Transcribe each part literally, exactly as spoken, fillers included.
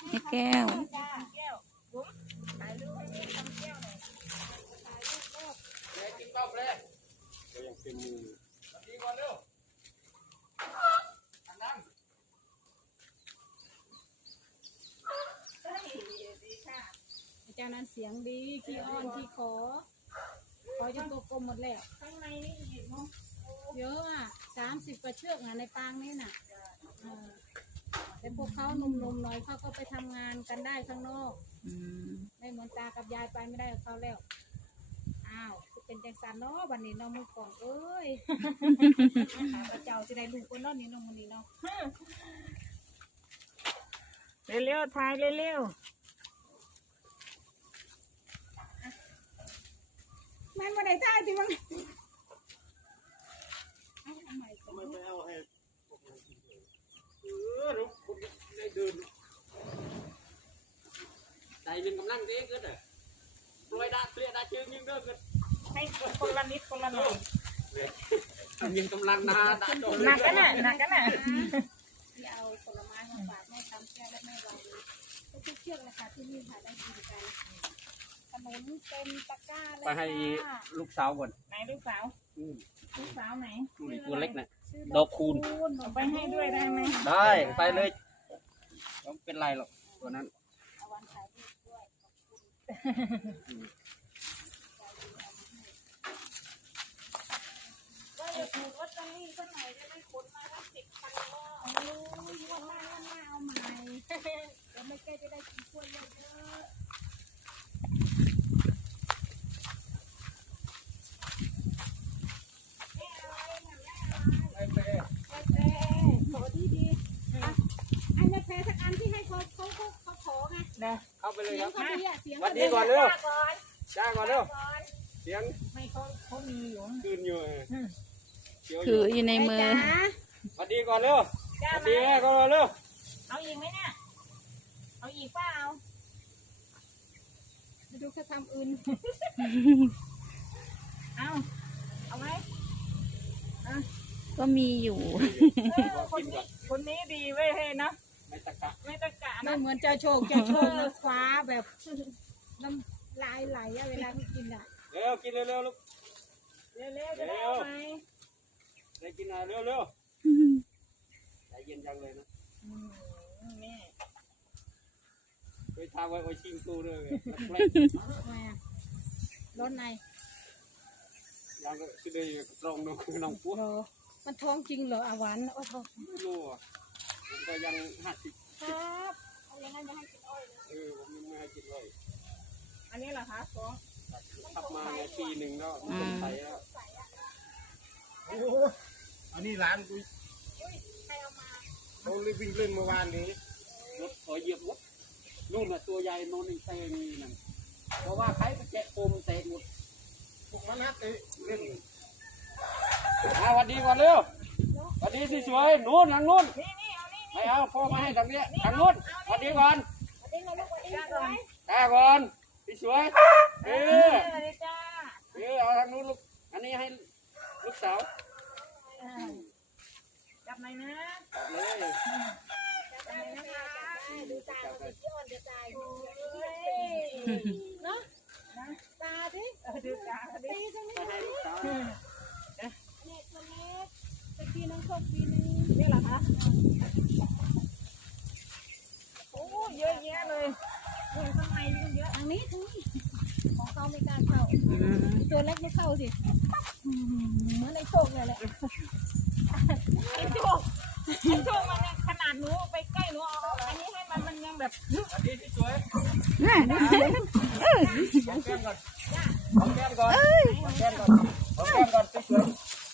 ให้แก้วกินต้มเลยก็ยังเป็นมือดีก่อนเร็วนั่งเจ้านั้นเสียงดีขี้อ้อนขี้ขอขอจนตัวกลมหมดแล้วข้างในนี่อีกเนาะเยอะอ่ะสามสิบกว่าเชือกอ่ะในปางนี่น่ะแต่พวกเขาหนุ่มๆหน่อยเขาก็ไปทำงานกันได้ข้างนอกไม่เหมือนตากับยายไปไม่ได้กับเขาแล้วอ้าวเป็นจังสันเนาะวันนี้น้องมือกล่องเอ้ยพระเจ้าจะได้ลูกคนนอกนี้น้องคนนี้เนาะเร็วๆทายเร็วๆแม่มาได้ทายสิมั้งทำไมทำไมไปเอาให้เออรู้คุณได้เดินใจเป็นกำลังเด็กก็ได้ปล่อยดาเสียดาเชิงยังเด้อก็ให้คนละนิดคนละหน่อยยิงกำลังนาดาโดนหนักกันน่ะหนักกันน่ะที่เอาผลไม้มาฝากแม่ทำแก้วและแม่วางทุกเชือกเลยค่ะที่นี่ค่ะได้กินกันขนมเต็มตะกร้าเลยไปให้ลูกสาวก่อนไหนลูกสาวลูกสาวไหนตัวเล็กน่ะดอกคูณเอาไปให้ด้วยได้ไหมได้ไปเลยไม่เป็นไรหรอกตัวนั้นเอาวันขายดีด้วยก็อย่าถูกลอตเตอรี่สักหน่อยได้ไหมขนมาทั้งสิบพันก็โอ้ยวันหน้าวันหน้าเอาใหม่เดี๋ยวไม่แก้จะได้กินกล้วยเยอะขอดีดีอ่ะไอ้แม่แพ้สักอันที่ให้เขาเขาเขาเขาขอไงนะเข้าไปเลยเสีคยรังบเขาดีอ่ะเสียงวันนี้ก่อนเร็วก่อนจ้าก่อนเร็วเสียงไม่เขาเขามีอยู่คืนอยู่เขียวอถืยู่ออยู่ในมือวันนี้ก่อนเร็ววันนี้ก่อนเร็วเอาอีกไหมเนี่ยเอาอีกเปล่าไปดูเขาทำอื่นเอาเอาไหมก็มีอยู่คนนี้คนนี้ดีเว้ยเฮ้ยนะไม่ตะกะไม่ตะกะไม่เหมือนเจ้าโชคเจ้าโชคเลยคว้าแบบน้ำลายไหลอะเวลาเขากินอะเร็วกินเร็วเร็วลูกเร็วๆจะได้เอาไหมได้กินอะไรเร็วเร็วใจเย็นจังเลยนะอืมนี่เคยทำไว้ไว้ชิงตูเลยทำไมอะร้อนในยังก็คือได้ตรงน้องน้องปุ๊บเหรอมันท้องจริงเหรออาหวานโอ้ท้องไม่รู้อ่ะผมก็ยังห้าสิบครับเอาอย่างนั้นจะให้กินอ้อยนะเออผมยังไม่ให้กินเลยอันนี้เหรอคะท้องขับมาในปีหนึ่งแล้วสงสัยแล้วโอ้โหอันนี้ร้านกูใครเอามาเขาเลยวิ่งเล่นเมื่อวานนี้รถขอเหยียบรถนู่นน่ะตัวใหญ่โน่นนี่เตนี่นั่นเพราะว่าใครไปแกะโอมเตะหมดพวกมันนัดเลยเล่นอ่าวันดีก่อนเร็ววันดีสวยๆนู่นทางนู่นนี่นี่เอานี่ไม่เอาพ่อมาให้ทางนี้ทางนู่นวันดีก่อนเอาดิ้งเอาลูกเอาดิ้งก่อนกล้าก่อนสวยเออสวัสดีจ้าเออเอาทางนู้นลูกอันนี้ให้ลูกสาวจับไหนนะเลยจับไหนนะคะดูตาเขาสิย้อนจะตายเนาะตาดิดูตาเขาดิไปให้ลูกสาวเน็ตคนเล็กเป็นปีน้องโชคปีนึงนี่เหรอคะโอ้เยอะแยะเลยโอ้ข้างในนี่เยอะทางนี้ทางนี้ของเขาไม่กล้าเข้าตัวเล็กไม่เข้าสิเหมือนไอ้โชคเลยแหละไอ้โชคไอ้โชคมันขนาดหนูไปใกล้หนูเอาอันนี้ให้มันมันยังแบบวันดีสวยหอมแก้มก่อนหอมแก้มก่อนหอมแก้มก่อนหอมแก้มก่อนสวย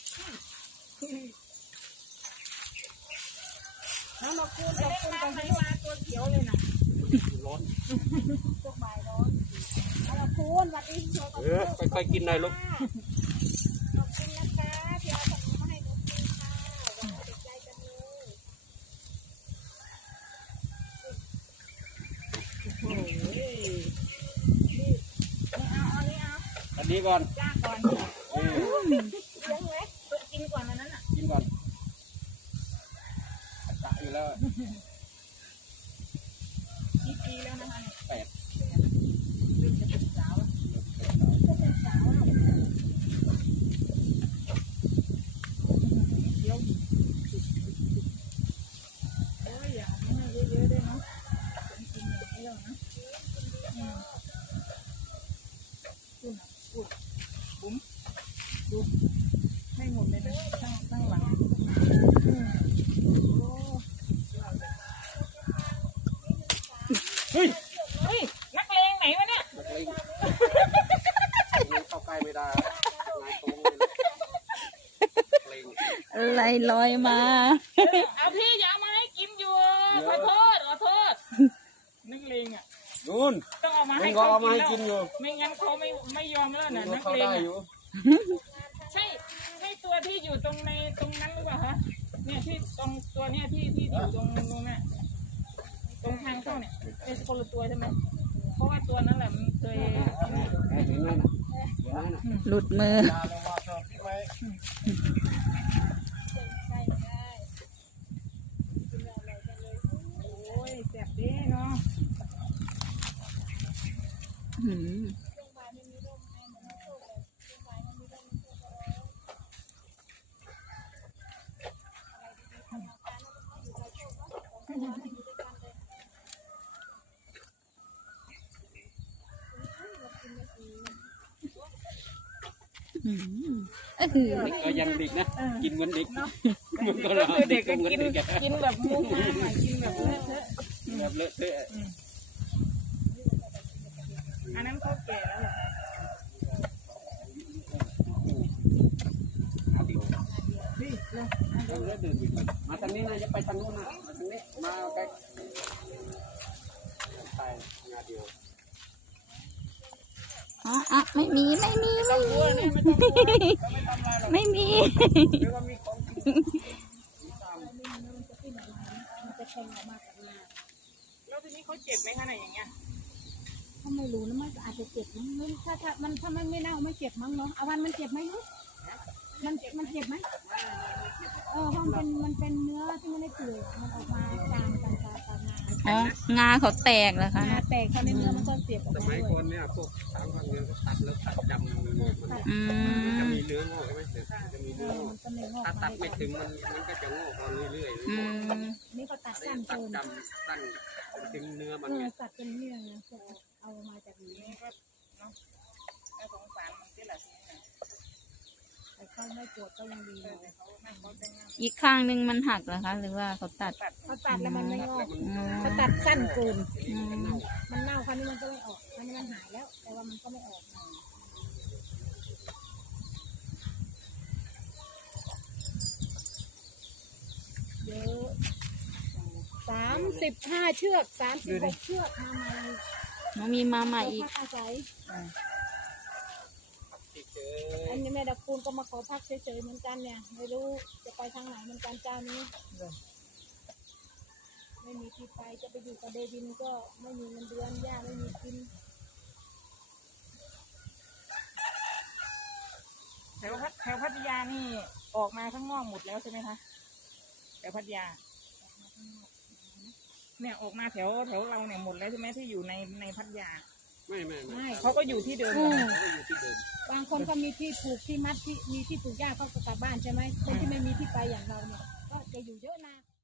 น้องมาคูนกับคูนกันให้มาตัวเขียวเลยนะร้อนตัวใบร้อนเอามาคูนวัดอีกเขียวกับเออค่อยๆกินหน่อยลูกขอบคุณนะคะที่เอาขนมมาให้หนูกินค่ะเด็กใจจังเลยโอ้ยนี่เอาเอานี่เอาวันดีก่อนจ้าก่อนเออเลี้ยงไหมกินก่อนอันนั้นอ่ะกินก่อนกะอยู่แล้วสีปีแล้วนะคะเนี่ยแปดเริ่มจะเป็นสาวแล้วก็เป็นสาวแล้วเดี๋ยวโอ้ยอย่าให้เยอะๆด้วยเนาะกินๆเยอะๆนะอืมดูนะอุดบุ๋มดูให้หมดเลยนะตั้งตั้งหลังอืมโอ้เฮ้ยเฮ้ยนักเลงไหนวะเนี่ยนักเลงเข้าใกล้ไม่ได้นายโต้งเลงอะไรลอยมาเอาพี่อย่าเอามาให้กินอยู่ขอโทษขอโทษนักเลงอ่ะนู่นต้องเอามามัให้นก็เขาเอามาให้กิกินนแล้วอยู่ไม่งั้นเขาไม่ไม่ยอมแล้วนะนักเขาเลงได้อะอยู่ใช่ใช่ตัวที่อยู่ตรงในตรงนั้นหรือเปล่าคะเนี่ยที่ตรงตัวเนี่ยที่ที่อยู่ตรงตรงนั้นตรงทางเข้าเนี่ยเป็นคนละตัวใช่ไหมเพราะว่าตัวนั้นแหละมันเคยเห็นไหมน่ะเห็นไหมน่ะหลุดมือยาลงมาเถอะพี่ไว้ใช่ใช่โอ้ยแสบดีเนาะหืม อืมเออเด็กก็ยังเด็กนะ กินเหมือนเด็กมันก็เราเด็เด็กกก็ก็เหมือนกินเด็กอะกินแบบมุกมาหน่อยกินแบบเลอะเทอะแบบเลอะเทอะอันนั้นเขาแก่แล้วเหรอเอาดิเอาเดินเดินไปดูมาทางนี้นะจะไปทางนู้นนะมาทางนี้มาใกล้ไปงานเดียวอ๋ออ่ะไม่มีไม่มีไม่ต้องกลัวเนี่ยไม่ต้องกลัวเขาไม่ทำอะไรหรอกไม่มีเดี๋ยวว่ามีของกินแล้วทีนี้เขาเจ็บไหมคะไหนอย่างเงี้ยถ้าไม่รู้นะมันอาจจะเจ็บมั้งไม่ถ้าถ้ามันถ้ามันไม่เน่าไม่เจ็บมั้งเนาะอาวันมันเจ็บไหมลูกมันมันเจ็บไหมเออเพราะมันเป็นมันเป็นเนื้อที่มันไม่เปื่อยมันออกมากลางกลางกลางกลางมาอ๋องาเขาแตกเหรอคะงาแตกเขาในเนื้อมันก็เสียบออกสมามัยด้ก่วอย นเนี่ยพวกช้างพันเนื้อก็ตัดแล้วตัดจำมันอืมจะมีเนื้องอกใช่ไหมเนี่ยจะมีเอเนื้อองอกมันก็เลยงอกถ้ามาตัดไม่ถึงมันมันก็จะงอกมาเรื่อยอืมนี่เขาตัดๆสั้นตัเกิดนจำสั้นถึงเนื้อมันเออเนี่ยตัดเป็นเนี่ยนะเอามาจากนี้นี่ก็เนาะน่าสงสารมันที่แหละทีนี้นะแต่เขาไม่ปวดก็ยังดีแต่เขาไม่เขาจะงามอีกข้างหนึ่งมันหักเหรอคะ หรือว่าเขาตัดตัดเขาตัดแล้วมันไม่งอกอืมเขาตัดสั้นเกินอืมมันเน่าคราวนี้มันก็ไม่ออกคราวนี้มันหายแล้ว แต่ว่ามันก็ไม่ออกเยอะสามสิบห้าเชือกสามสิบหกเชือกมาใหม่มันมีมาใหม่อีกพักอาศัยติดเจอันนี้แม่ดับคูณก็มาขอพักเฉยๆเหมือนกันเนี่ย ไม่รู้จะไปทางไหนเหมือนกันเจ้านี้ ไม่มีที่ไปจะไปอยู่กับเดวินก็ไม่มีเงินเดือนย่าไม่มีกินแถวพัทแถวพัทยานี่ออกมาข้างนอกหมดแล้วใช่ไหมคะแถวพัทยาเนี่ยออกมาแถวแถวเราเนี่ยหมดแล้วใช่ไหมที่อยู่ในในพัทยาไม่ไม่ไม่ไม่เขาก็อยู่ที่เดิมอืมเขาก็อยู่ที่เดิมบางคนก็มีที่ปลูกที่มัดที่มีที่ปลูกหญ้าเขาก็กลับบ้านใช่ไหมคนที่ไม่มีที่ไปอย่างเราเนี่ยก็จะอยู่เยอะนะ